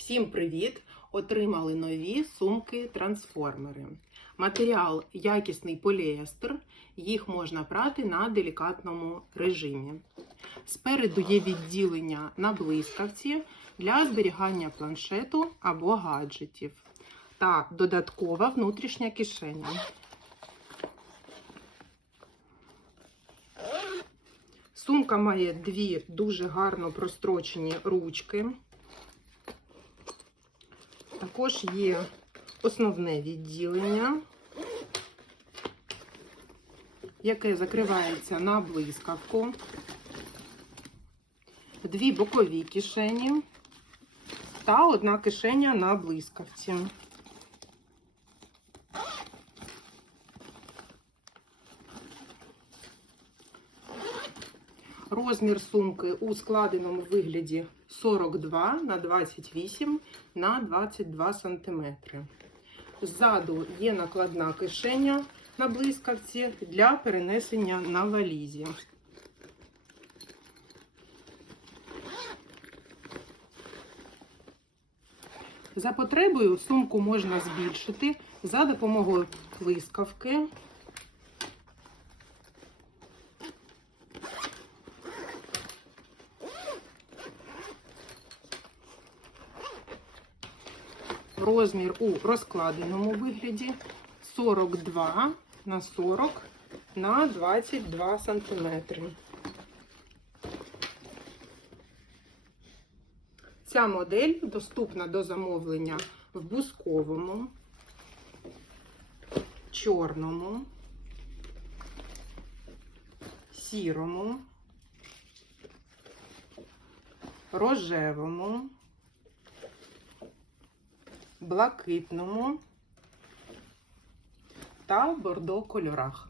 Всім привіт! Отримали нові сумки-трансформери. Матеріал якісний поліестер, їх можна прати на делікатному режимі. Спереду є відділення на блискавці для зберігання планшету або гаджетів та додаткова внутрішня кишеня. Сумка має дві дуже гарно прострочені ручки. Також є основне відділення, яке закривається на блискавку, дві бокові кишені та одна кишеня на блискавці. Розмір сумки у складеному вигляді 42 на 28 на 22 см. Ззаду є накладна кишеня на блискавці для перенесення на валізі. За потребою сумку можна збільшити за допомогою блискавки. Розмір у розкладеному вигляді 42 на 40 на 22 сантиметри. Ця модель доступна до замовлення в бусковому, чорному, сірому, рожевому, блакитному та бордо кольорах.